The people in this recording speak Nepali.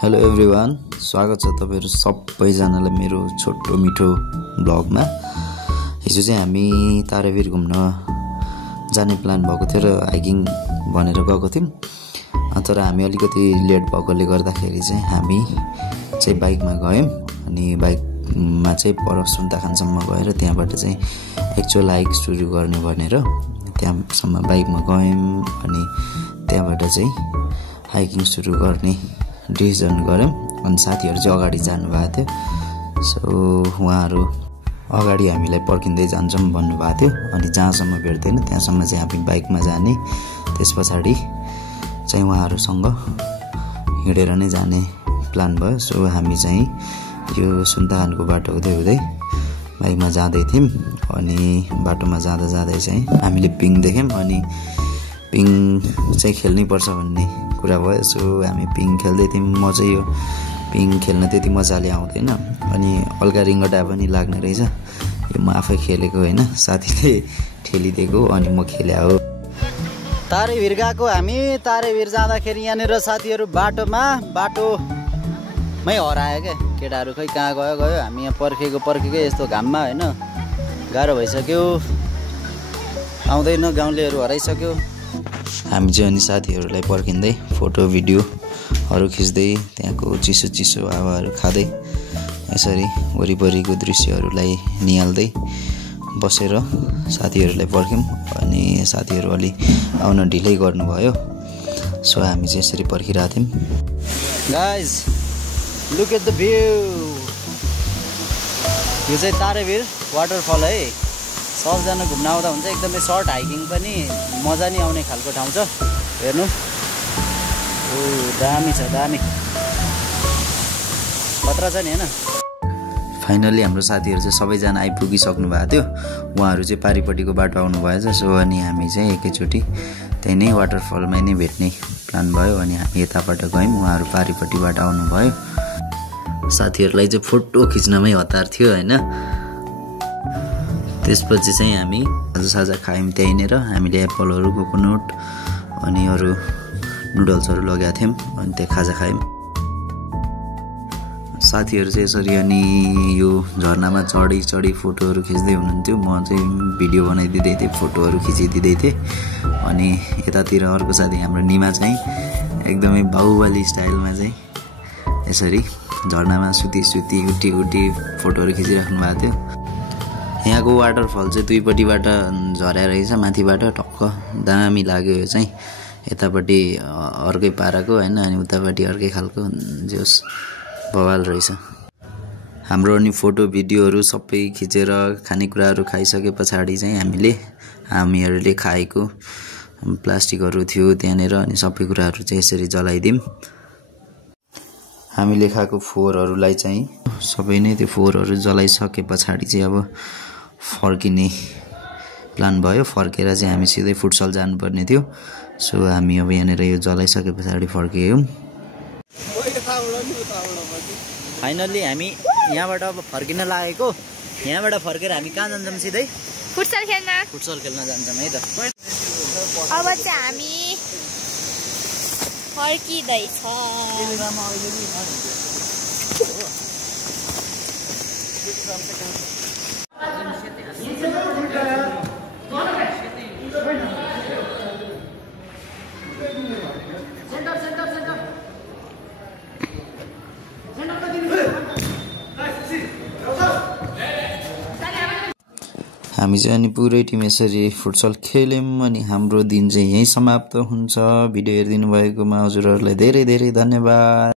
हेलो एभ्रिवान, स्वागत छ तपाईहरु सबैजनालाई मेरो छोटो मिठो ब्लगमा। हिजो चाहिँ हामी तारेभिर घुम्न जाने प्लान भएको थियो र हाइकिङ भनेर गएको थियौं। तर हामी अलिकति लेट भएकोले गर्दाखेरि चाहिँ हामी चाहिँ बाइकमा गयौं अनि बाइकमा चाहिँ पर सुन्ताखानसम्म गएर त्यहाँबाट चाहिँ एक्चुअल हाइक सुरु गर्ने भनेर त्यहाँसम्म बाइकमा गयौं अनि त्यहाँबाट चाहिँ हाइकिङ सुरु गर्ने डिसिजन गर्यौं। अनि साथीहरु चाहिँ अगाडि जानु भएको थियो। सो उहाँहरु अगाडि हामीलाई पर्खिँदै जान्छौं भन्नु भएको थियो अनि जहाँसम्म भेट्दैन त्यहाँसम्म चाहिँ हामी बाइकमा जाने, त्यसपछि चाहिँ उहाँहरुसँग हिँडेर नै जाने प्लान भयो। सो हामी चाहिँ यो सुन्ताखानको बाटो हुँदै हुँदै बाइकमा जाँदै थियौं अनि बाटोमा जाँदा जाँदै चाहिँ हामीले पिङ देख्यौं अनि पिङ चाहिँ खेल्नै पर्छ भन्ने कुरा भयो। सो हामी पिङ खेल्दै थियौं। म चाहिँ यो पिङ खेल्न त्यति मजाले आउँदैन अनि हल्का रिङ्गटा पनि लाग्ने रहेछ। यो म आफै खेलेको हैन, साथीले ठेलिदिएको अनि म खेल्या हो। तारेभिर गएको हामी। तारेभिर जाँदाखेरि यहाँनिर साथीहरु बाटोमै हरायो के केटाहरु, खै कहाँ गयो हामी यहाँ पर्खेकै यस्तो घाममा हैन, गाह्रो भइसक्यो, आउँदैन, गाउँलेहरु हराइसक्यो। हामी चाहिँ अनि साथीहरुलाई पर्खिँदै फोटो भिडियोहरु खिच्दै त्यहाँको चिसो हावाहरु खाँदै यसरी वरिपरिको दृश्यहरुलाई निहाल्दै बसेर साथीहरुलाई पर्ख्यौं अनि साथीहरु अलि आउन ढिलै गर्नुभयो। सो हामी चाहिँ यसरी पर्खिरहेका थियौं। Guys look at the view. यो चाहिँ तारेभिर वाटरफल है। सबजना घुम्न आउँदा हुन्छ, एकदमै सर्ट हाइकिङ पनि मजा नि आउने खालको ठाउँ छ। हेर्नु, ओ दामी छ, दामी खतरा छ नि हैन। फाइनली हाम्रो साथीहरु चाहिँ सबैजना आइपुगिसक्नु भएको थियो। उहाँहरु चाहिँ पारिपट्टिको बाटो आउनु भएछ। सो अनि हामी चाहिँ एकैचोटी त्यही नै वाटरफलमै नै भेट्ने प्लान भयो अनि हामी यताबाट गयौं, उहाँहरु पारिपट्टिबाट आउनु भयो। साथीहरुलाई चाहिँ फोटो खिच्नमै हतार थियो हैन। त्यसपछि चाहिँ हामी खाजा खायौं त्यहीँनेर। हामीले एप्पलहरु, कोकोनट अनि अरु नुडल्सहरु लगेका थियौं अनि त्यो खाजा खायौं। साथीहरु चाहिँ यसरी अनि यो झरनामा चढी फोटोहरु खिच्दै हुनुहुन्थ्यो। म चाहिँ भिडियो बनाइदिँदै थिएँ, फोटोहरु खिचिदिँदै थिएँ। अनि यतातिर अर्को साथी हाम्रो निमा चाहिँ एकदमै बाहुबली स्टाइलमा चाहिँ यसरी झरनामा सुती उठी फोटोहरु खिचिराख्नु भएको थियो। यहाँको वाटरफल चाहिँ दुईपट्टिबाट झर्या रहेछ, माथिबाट टक्क दामी लाग्यो। यो चाहिँ यतापट्टि अर्कै पाराको हैन अनि उतापट्टि अर्कै खालको, जोस बवाल रहेछ। हाम्रो अनि फोटो भिडियोहरु सबै खिचेर खानेकुराहरु खाइसके पछाडी चाहिँ हामीहरुले खाएको प्लास्टिकहरु थियो त्यहाँनेर अनि सबै कुराहरु चाहिँ यसरी जलाइदियौं। हामीले खाएको फोहोरहरुलाई चाहिँ सबै नै त्यो फोहोरहरु जलाइसके पछाडी चाहिँ अब फर्किने प्लान भयो। फर्केर चाहिँ हामी सिधै फुटसल जानुपर्ने थियो। सो हामी अब यहाँनेर यो जलाइसके पछाडी फर्कियौं। फाइनली हामी यहाँबाट अब फर्किन लागेको। यहाँबाट फर्केर हामी कहाँ जान्छौं? सिधै फुटसल खेल्न जान्छौं है त। अब चाहिँ हामी फर्किदैछ। हामी चाहिँ अनि पुरै टिम यसरी फुटसल खेल्यौं अनि हाम्रो दिन चाहिँ यही समाप्त हुन्छ। भिडियो हेरिदिनु भएकोमा हजुरहरुलाई धेरै धेरै धन्यवाद।